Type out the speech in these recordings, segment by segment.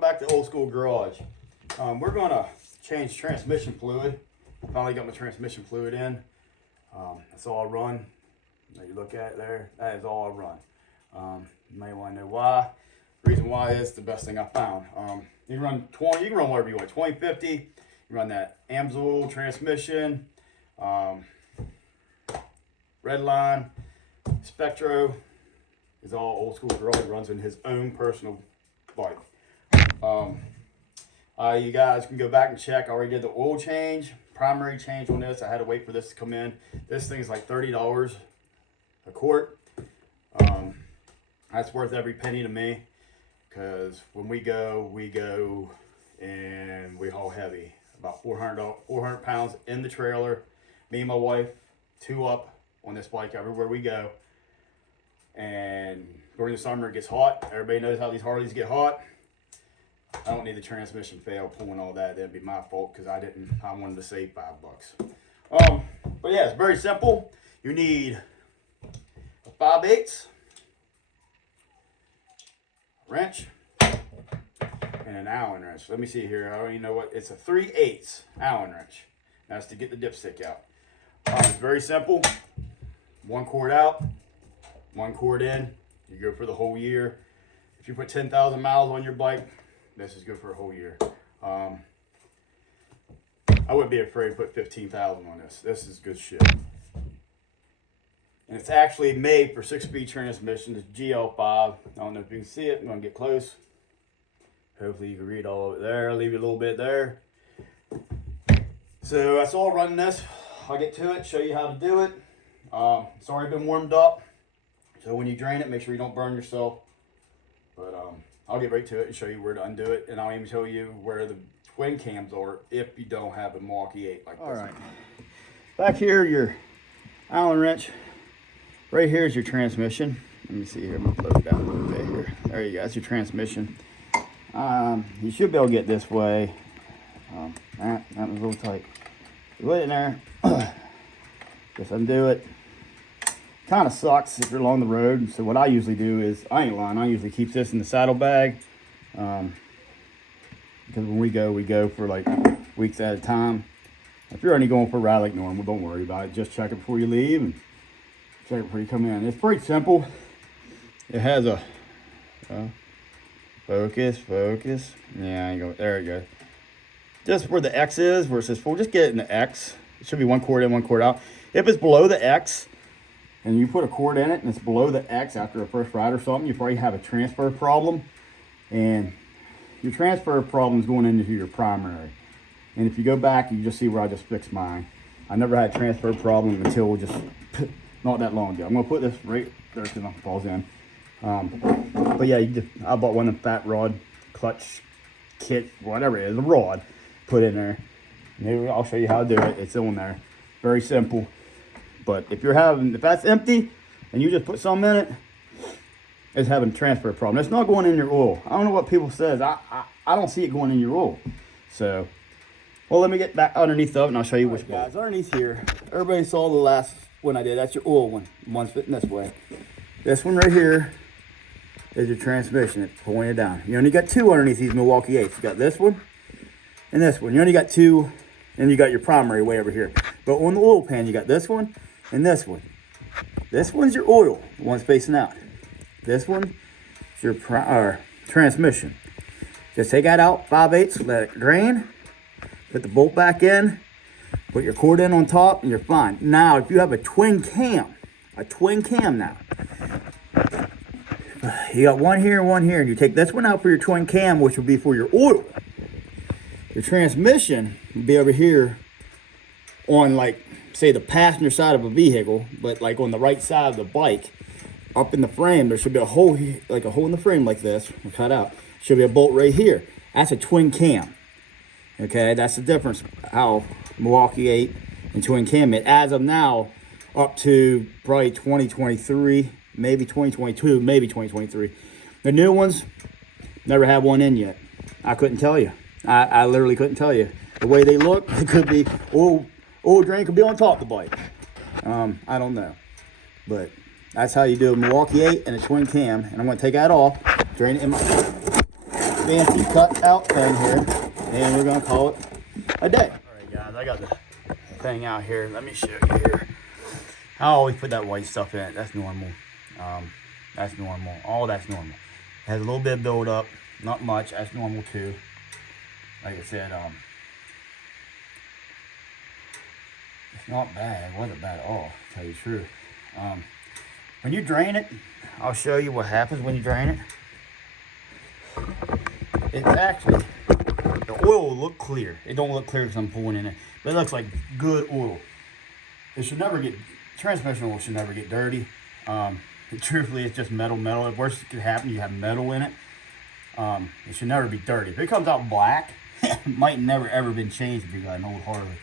welcome back to Old School Garage. We're gonna change transmission fluid. Finally got my transmission fluid in. That's all I run. Now you look at it there, that is all I run. You may want to know why. The reason why is the best thing I found. You can run 20, you can run whatever you want, 2050. You can run that Amsoil transmission, Redline, Spectro. Is all Old School Garage runs in his own personal bike. You guys can go back and check. I already did the oil change, primary change on this. I had to wait for this to come in. This thing's like $30 a quart. That's worth every penny to me, because when we go and we haul heavy, about 400 pounds in the trailer. Me and my wife, 2 up on this bike everywhere we go. And during the summer it gets hot. Everybody knows how these Harleys get hot. I don't need the transmission fail pulling all that. That'd be my fault, because I wanted to save $5. But yeah, it's very simple. You need a 5/8 wrench and an Allen wrench. Let me see here. I don't even know what it's a 3/8 Allen wrench. That's to get the dipstick out. It's very simple. 1 cord out, 1 cord in. You go for the whole year. If you put 10,000 miles on your bike, this is good for a whole year. I wouldn't be afraid to put 15,000 on this. This is good shit. And it's actually made for 6-speed transmission. It's GL5. I don't know if you can see it. I'm going to get close. Hopefully you can read all of it there. I'll leave you a little bit there. So that's all running this. I'll get to it, show you how to do it. It's already been warmed up. So when you drain it, make sure you don't burn yourself. But I'll get right to it and show you where to undo it. And I'll even show you where the twin cams are if you don't have a Milwaukee 8 like this. All right. Back here, your Allen wrench. Right here is your transmission. Let me see here. I'm going to load it down a little bit here. There you go. That's your transmission. You should be able to get this way. That was a little tight. You put it in there. Just undo it. Kind of sucks if you're along the road. So what I usually do is, I ain't lying, I usually keep this in the saddlebag. Because when we go for like weeks at a time. If you're only going for a ride like normal, don't worry about it. Just check it before you leave and check it before you come in. It's pretty simple. It has a focus. Yeah, you go. There you go. Just where the X is, where it says 4, just get it in the X. It should be 1 cord in, 1 cord out. If it's below the X, and you put a cord in it, and it's below the X after a first ride or something, you probably have a transfer problem. And your transfer problem is going into your primary. And if you go back, you just see where I just fixed mine. I never had a transfer problem until just not that long ago. I'm gonna put this right there so it falls in. But yeah, I bought one of them fat rod clutch kit, whatever it is, a rod, put in there. Maybe I'll show you how to do it. It's on there. Very simple. But if that's empty and you just put some in it, it's having a transfer problem. It's not going in your oil. I don't know what people says. I don't see it going in your oil. So, well, let me get back underneath of it and I'll show you which guys. Underneath here, everybody saw the last one I did. That's your oil one. One's fitting this way. This one right here is your transmission. It's pointed down. You only got 2 underneath these Milwaukee 8s. You got this one and this one. You only got 2, and you got your primary way over here. But on the oil pan, you got this one and this one. This one's your oil, the one's facing out. This one is your transmission. Just take that out, 5/8, let it drain, put the bolt back in, put your cord in on top, and you're fine. Now, if you have a twin cam now, you got one here and one here, and you take this one out for your twin cam, which will be for your oil. Your transmission will be over here on, like, say the passenger side of a vehicle, but like on the right side of the bike, up in the frame, there should be a hole, like a hole in the frame like this, cut out. Should be a bolt right here. That's a twin cam. Okay, that's the difference. How Milwaukee 8 and twin cam it. As of now, up to probably 2023, maybe 2022, maybe 2023. The new ones, never had one in yet. I couldn't tell you. I literally couldn't tell you. The way they look, it could be oil drain could be on top of the bike. I don't know. But that's how you do a Milwaukee 8 and a twin cam. And I'm going to take that off, drain it in my... fancy cut out thing here, and we're gonna call it a day. All right, guys, I got the thing out here. Let me show you here. I always put that white stuff in it. That's normal. That's normal. All that's normal. It has a little bit of buildup, not much. That's normal too. Like I said, it's not bad. It wasn't bad at all, to tell you the truth. When you drain it, I'll show you what happens when you drain it. It's actually, the oil will look clear. It don't look clear because I'm pulling in it, but it looks like good oil. It should never get, transmission oil should never get dirty. Truthfully, it's just metal. The worst that could happen, you have metal in it. It should never be dirty. If it comes out black, it might never ever been changed if you got an old Harley.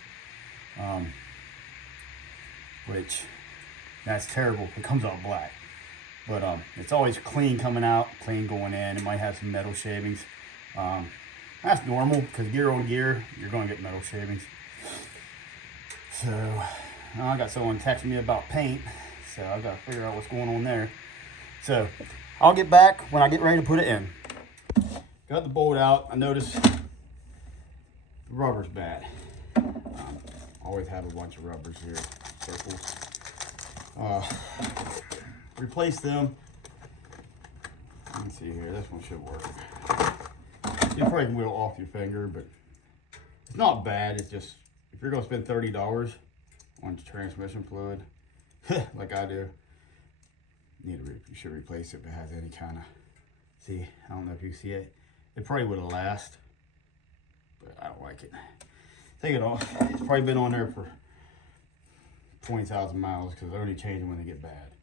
Which, that's terrible if it comes out black. But it's always clean coming out, clean going in. It might have some metal shavings. That's normal because gear on gear, you're going to get metal shavings. So, I got someone texting me about paint. So I've got to figure out what's going on there. So I'll get back when I get ready to put it in. Got the bolt out. I noticed the rubber's bad. Always have a bunch of rubbers here, circles. Replace them. Let me see here. This one should work. You probably can wheel off your finger, but it's not bad. It's just, if you're going to spend $30 on transmission fluid, like I do, you should replace it if it has any kind of, see, I don't know if you see it. It probably would have lasted, but I don't like it. Take it off. It's probably been on there for 20,000 miles because they only change them when they get bad.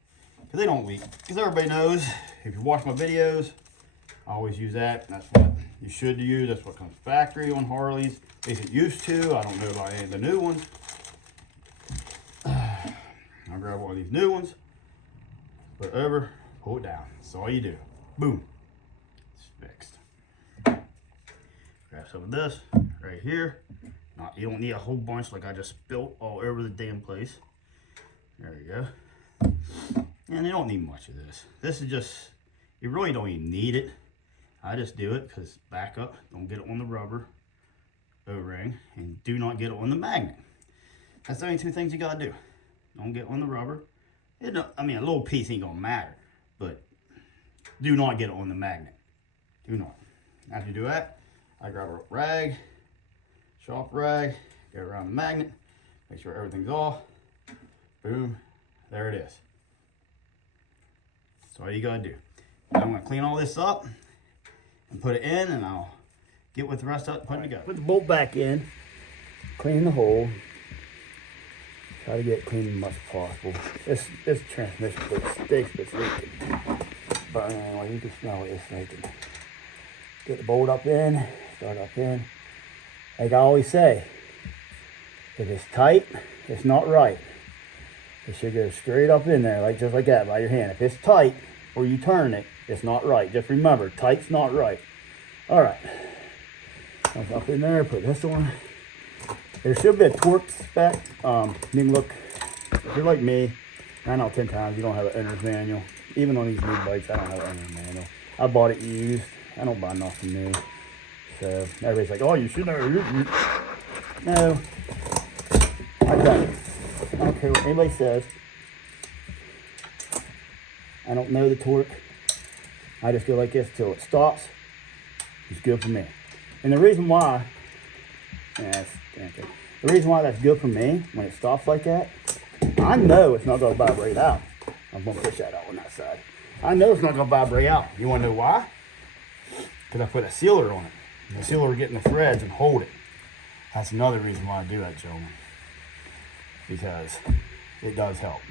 Because they don't leak. Because everybody knows, if you watch my videos, I always use that. That's what you should use. That's what comes factory on Harleys. At least it used to. I don't know about any of the new ones. I'll grab one of these new ones, put it over, pull it down. That's all you do. Boom. It's fixed. Grab some of this right here. You don't need a whole bunch like I just spilt all over the damn place. There you go. And you don't need much of this. This is just, you really don't even need it. I just do it because back up, don't get it on the rubber O-ring, and do not get it on the magnet. That's the only two things you gotta do. Don't get on the rubber. I mean, a little piece ain't gonna matter, but do not get it on the magnet. Do not. After you do that, I grab a rag, shop rag, go around the magnet, make sure everything's off. Boom, there it is. That's all you gotta do. Now I'm gonna clean all this up and put it in, and I'll get with the rest of it and put it together. Put the bolt back in, clean the hole. Try to get it clean as much as possible. This transmission stinks, but it's leaking. But anyway, you can smell it, it's leaking. Get the bolt up in, start up in. Like I always say, if it's tight, it's not right. It should go straight up in there, just like that, by your hand. If it's tight, or you turn it, it's not right. Just remember, tight's not right. All right. Up in there, put this on. There should be a torque spec. You can look, if you're like me, 9 out of 10 times you don't have an owner's manual. Even on these new bikes, I don't have an owner's manual. I bought it used. I don't buy nothing new. So everybody's like, oh, you should know. No, I got it. I don't care what anybody says. I don't know the torque. I just go like this till it stops. It's good for me. And the reason why, the reason why that's good for me when it stops like that, I know it's not going to vibrate out. I'm going to push that out on that side. I know it's not going to vibrate out. You want to know why? Because I put a sealer on it. The sealer will get in the threads and hold it. That's another reason why I do that, gentlemen. Because it does help.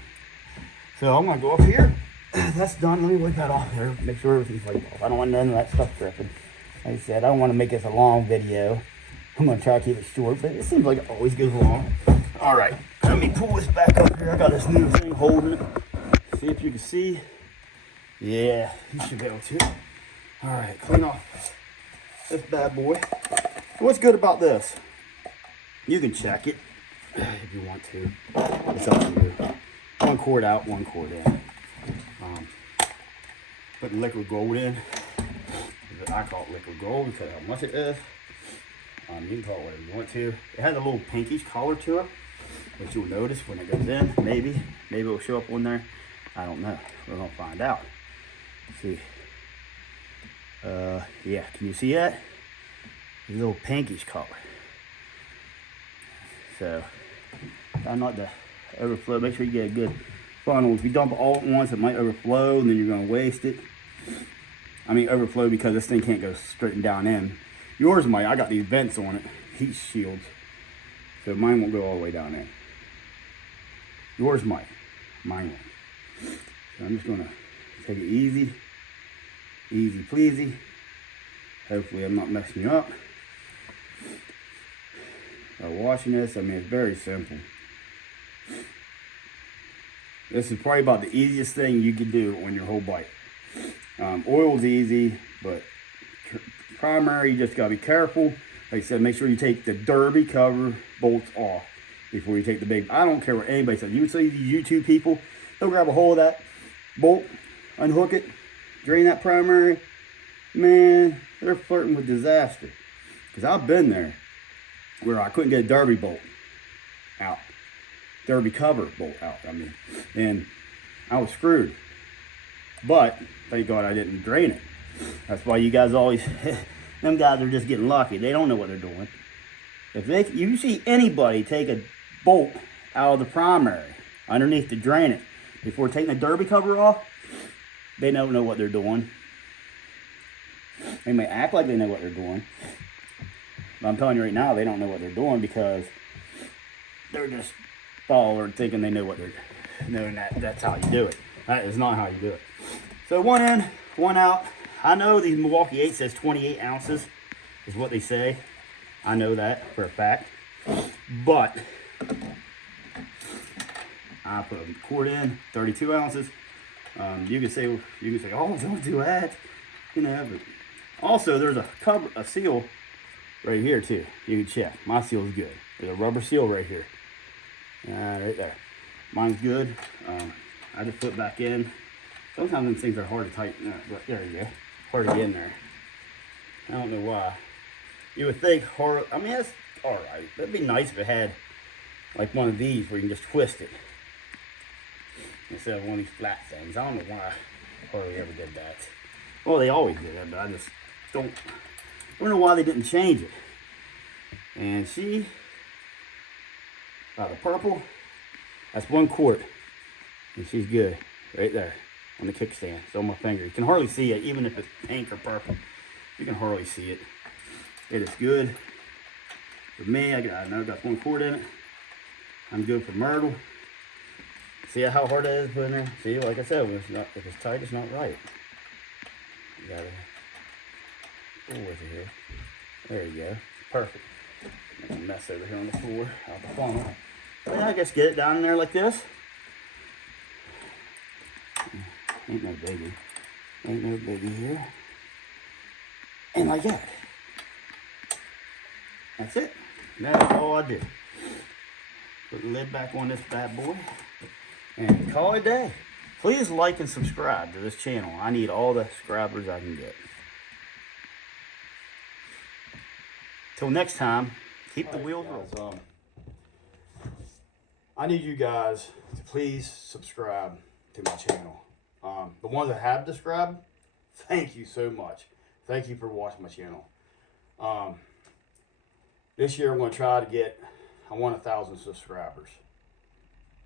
So I'm going to go up here. That's done. Let me wipe that off there. Make sure everything's wiped off. I don't want none of that stuff dripping. Like I said, I don't want to make this a long video. I'm going to try to keep it short, but it seems like it always goes long. All right, let me pull this back up here. I got this new thing holding it. See if you can see. Yeah, you should be able to. All right, clean off this bad boy. What's good about this? You can check it if you want to. It's up to you. One cord out, one cord in. Putting liquid gold in. but I call it liquid gold because of how much it is. You can call it whatever you want to. It has a little pinkish color to it, which you'll notice when it goes in. Maybe it'll show up on there. I don't know. We're gonna find out. Let's see. Yeah, can you see that? A little pinkish color. So, try not to overflow. Make sure you get a good funnel. If you dump it all at once, it might overflow, and then you're gonna waste it. I mean, overflow because this thing can't go straight and down in. Yours might. I got these vents on it, heat shields, so mine won't go all the way down in. Yours might. Mine won't. So I'm just gonna take it easy, easy pleasy. Hopefully I'm not messing you up by washing this. I mean, it's very simple. This is probably about the easiest thing you can do on your whole bike. Oil's easy, but primary, you just gotta be careful. Like I said, make sure you take the derby cover bolts off before you take the big. I don't care what anybody says. You see these YouTube people, they'll grab a hold of that bolt, unhook it, drain that primary. Man, they're flirting with disaster. Because I've been there where I couldn't get a derby bolt out. Derby cover bolt out, I mean. And I was screwed. But, thank God I didn't drain it. That's why you guys always, them guys are just getting lucky. They don't know what they're doing. If you see anybody take a bolt out of the primary underneath to drain it before taking the derby cover off, they don't know what they're doing. They may act like they know what they're doing, but I'm telling you right now, they don't know what they're doing because they're just following, thinking they know what they're doing. That's how you do it. That is not how you do it. So one in, one out. I know the Milwaukee 8 says 28 ounces is what they say. I know that for a fact. But I put a quart in, 32 ounces. You can say, oh, don't do that. You know, but also there's a seal right here too. You can check. My seal's good. There's a rubber seal right here. Right there. Mine's good. I just put it back in. Sometimes these things are hard to tighten up, but there you go. Hard to get in there. I don't know why. You would think hard. I mean, that's all right. That'd be nice if it had like one of these where you can just twist it instead of one of these flat things. I don't know why Harley ever did that. Well, they always did that, but I just don't know why they didn't change it. And see, the purple, that's 1 quart, and she's good right there on the kickstand. It's on my finger. You can hardly see it, even if it's pink or purple. You can hardly see it. It is good for me. I know I got 1 quart in it. I'm good for Myrtle. See how hard that is to put in there? See, like I said, if it's tight, it's not right. You gotta pull with it here. There you go. Perfect. Make a mess over here on the floor, out the funnel. But I just get it down in there like this. Ain't no biggie. Ain't no biggie here. And like that. That's it. That's all I do. Put the lid back on this bad boy. And call it a day. Please like and subscribe to this channel. I need all the subscribers I can get. Till next time, keep the wheels rolling. I need you guys to please subscribe to my channel. The ones that have subscribed, thank you so much. Thank you for watching my channel. This year I'm going to try to get, I want 1,000 subscribers.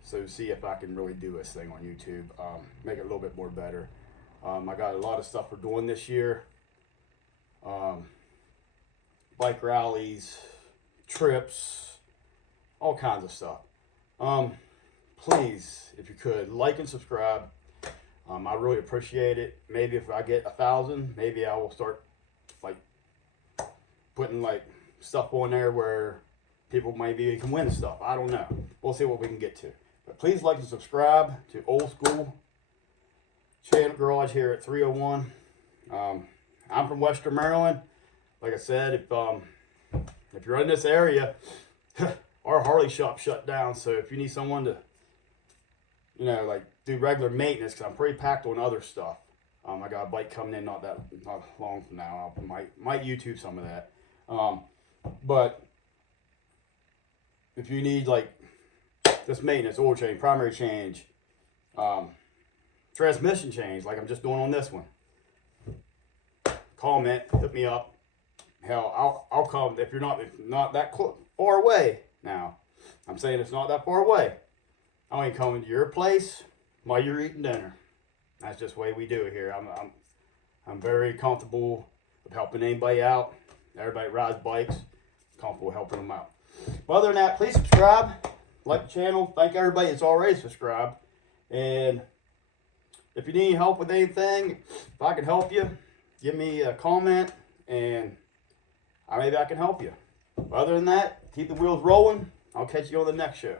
So see if I can really do this thing on YouTube, make it a little bit more better. I got a lot of stuff we're doing this year. Bike rallies, trips, all kinds of stuff. Please, if you could, like and subscribe. I really appreciate it. Maybe if I get 1,000, maybe I will start like putting like stuff on there where people maybe can win stuff. I don't know. We'll see what we can get to. But please like and subscribe to Old School Channel Garage here at 301. I'm from Western Maryland. Like I said, if you're in this area, our Harley shop shut down. So if you need someone to, like do regular maintenance, because I'm pretty packed on other stuff, I got a bike coming in not long from now. I might YouTube some of that. But if you need like this maintenance, oil change, primary change, transmission change, like I'm just doing on this one, comment, hit me up. Hell, I'll come if you're not that far away. Now, I'm saying it's not that far away. I ain't coming to your place while you're eating dinner. That's just the way we do it here. I'm very comfortable with helping anybody out. Everybody rides bikes. Comfortable helping them out. But other than that, please subscribe, like the channel. Thank everybody that's already subscribed. And if you need help with anything, if I can help you, give me a comment and maybe I can help you. Other than that, keep the wheels rolling. I'll catch you on the next show.